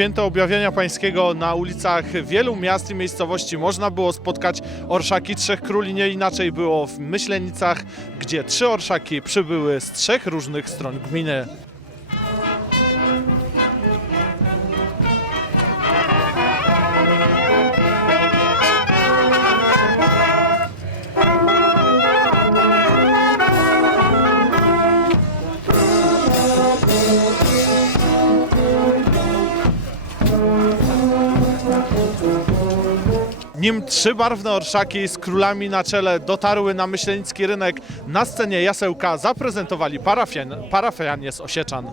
Święto objawienia pańskiego na ulicach wielu miast i miejscowości można było spotkać orszaki Trzech Króli. Nie inaczej było w Myślenicach, gdzie trzy orszaki przybyły z trzech różnych stron gminy. Nim trzy barwne orszaki z królami na czele dotarły na myślenicki rynek, na scenie jasełka zaprezentowali parafian, parafianie z Osieczan.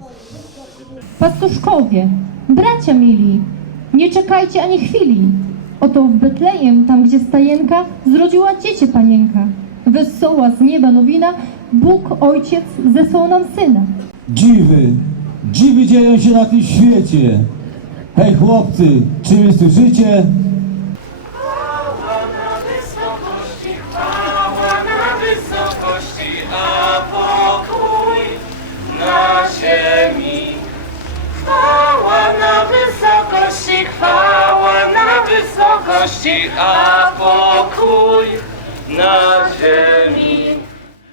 Pastuszkowie, bracia mili, nie czekajcie ani chwili. Oto w Betlejem, tam gdzie stajenka, zrodziła dziecię panienka. Wesoła z nieba nowina, Bóg Ojciec zesłał nam Syna. Dziwy, dziwy dzieją się na tym świecie. Hej chłopcy, czy wy słyszycie? Ziemi. Chwała na wysokości, chwała na wysokości, a pokój na ziemi.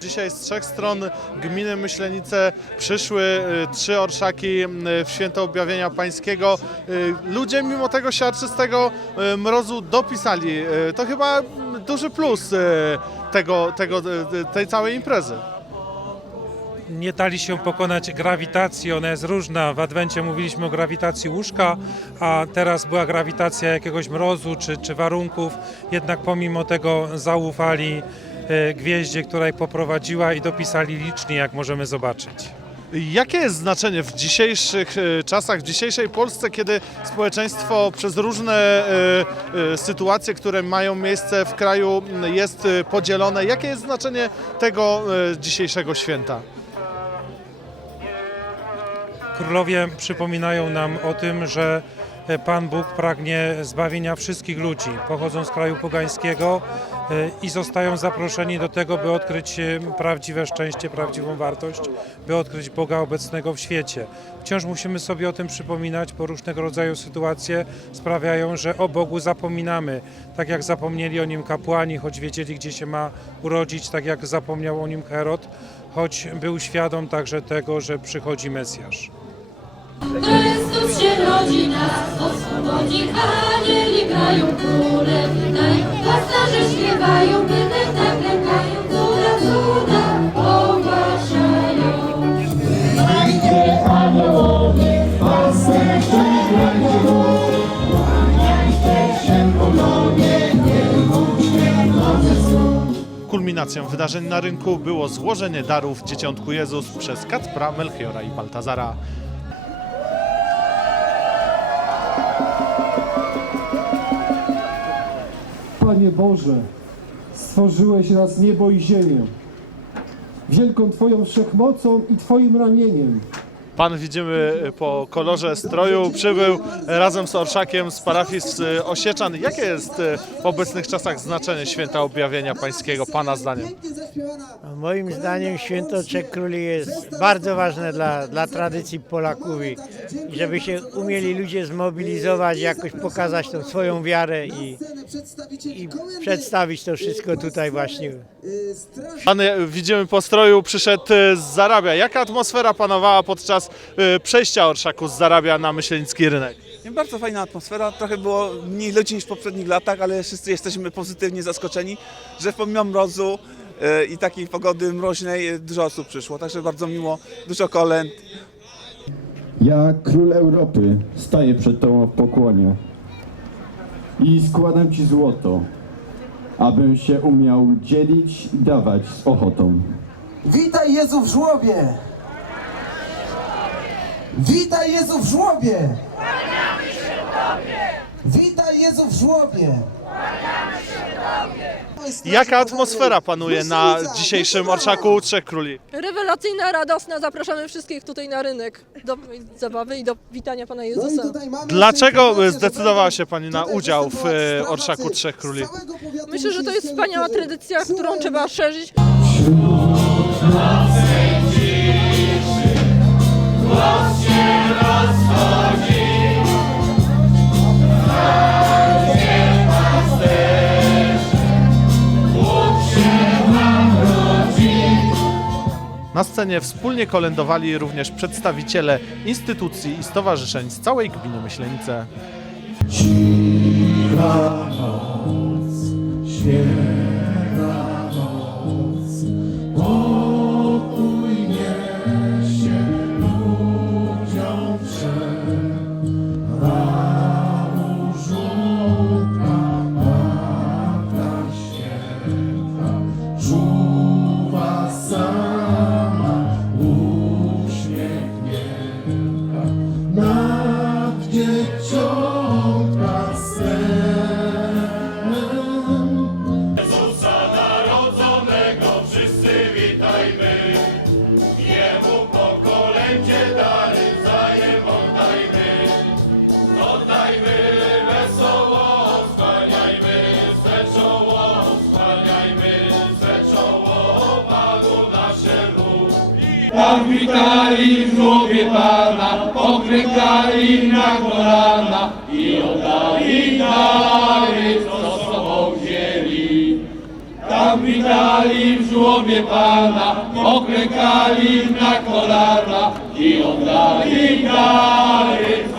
Dzisiaj z trzech stron gminy Myślenice przyszły y, trzy orszaki y, w święto objawienia pańskiego. Y, Ludzie mimo tego siarczystego mrozu dopisali. To chyba duży plus tego, tego, tej całej imprezy. Nie dali się pokonać grawitacji, ona jest różna. W Adwencie mówiliśmy o grawitacji łóżka, a teraz była grawitacja jakiegoś mrozu czy, czy warunków. Jednak pomimo tego zaufali e, gwieździe, która ich poprowadziła i dopisali licznie, jak możemy zobaczyć. Jakie jest znaczenie w dzisiejszych e, czasach, w dzisiejszej Polsce, kiedy społeczeństwo przez różne e, sytuacje, które mają miejsce w kraju, jest podzielone? Jakie jest znaczenie tego dzisiejszego święta? Królowie przypominają nam o tym, że e, Pan Bóg pragnie zbawienia wszystkich ludzi. Pochodzą z kraju pogańskiego e, i zostają zaproszeni do tego, by odkryć e, prawdziwe szczęście, prawdziwą wartość, by odkryć Boga obecnego w świecie. Wciąż musimy sobie o tym przypominać, bo różnego rodzaju sytuacje sprawiają, że o Bogu zapominamy. Tak jak zapomnieli o nim kapłani, choć wiedzieli, gdzie się ma urodzić, tak jak zapomniał o nim Herod, choć był świadom także tego, że przychodzi Mesjasz. Chrystus się rodzi nas, oswobodzi anieli grają, króle witają, pasterze śpiewają, bytem tak lękają, cuda, cuda ogłaszają. Kulminacją wydarzeń na rynku było złożenie darów Dzieciątku Jezus przez Kacpra, Melchiora i Baltazara. Boże, stworzyłeś raz niebo i ziemię. Wielką Twoją wszechmocą i Twoim ramieniem. Pan widzimy po kolorze stroju przybył razem z orszakiem z parafii z e, Osieczan. Jakie jest e, w obecnych czasach znaczenie święta objawienia pańskiego, Pana zdaniem? Moim zdaniem święto Trzech Króli jest bardzo ważne dla, dla tradycji Polaków i żeby się umieli ludzie zmobilizować, jakoś pokazać tą swoją wiarę i, i przedstawić to wszystko tutaj właśnie. Pan e, widzimy po stroju przyszedł z Zarabia. Jaka atmosfera panowała podczas e, przejścia orszaku z Zarabia na myślenicki rynek? Bardzo fajna atmosfera, trochę było mniej ludzi niż w poprzednich latach, ale wszyscy jesteśmy pozytywnie zaskoczeni, że pomimo mrozu e, i takiej pogody mroźnej dużo osób przyszło, także bardzo miło, dużo kolęd. Ja, król Europy, staję przed Tobą w pokłonie i składam Ci złoto, abym się umiał dzielić i dawać z ochotą. Witaj Jezu w żłobie! Witaj Jezu w żłobie! Jezu w żłobie! Jaka atmosfera panuje na dzisiejszym Orszaku Trzech Króli? Rewelacyjna, radosna, zapraszamy wszystkich tutaj na rynek do zabawy i do witania Pana No Jezusa. Dlaczego zdecydowała się Pani na udział w e, Orszaku Trzech Króli? Myślę, że to jest wspaniała tradycja, którą trzeba szerzyć. Na scenie wspólnie kolędowali również przedstawiciele instytucji i stowarzyszeń z całej gminy Myślenice. Narodzonego wszyscy witajmy, Jemu po kolędzie dary wzajem oddajmy. Oddajmy wesoło, skłaniajmy swe czoło, skłaniajmy swe czoło, Panu naszemu. Tam witali w żłobie Pana, poklękali na kolana i oddali dary, Tam witali w żłobie Pana, poklękali na kolana i oddali dary,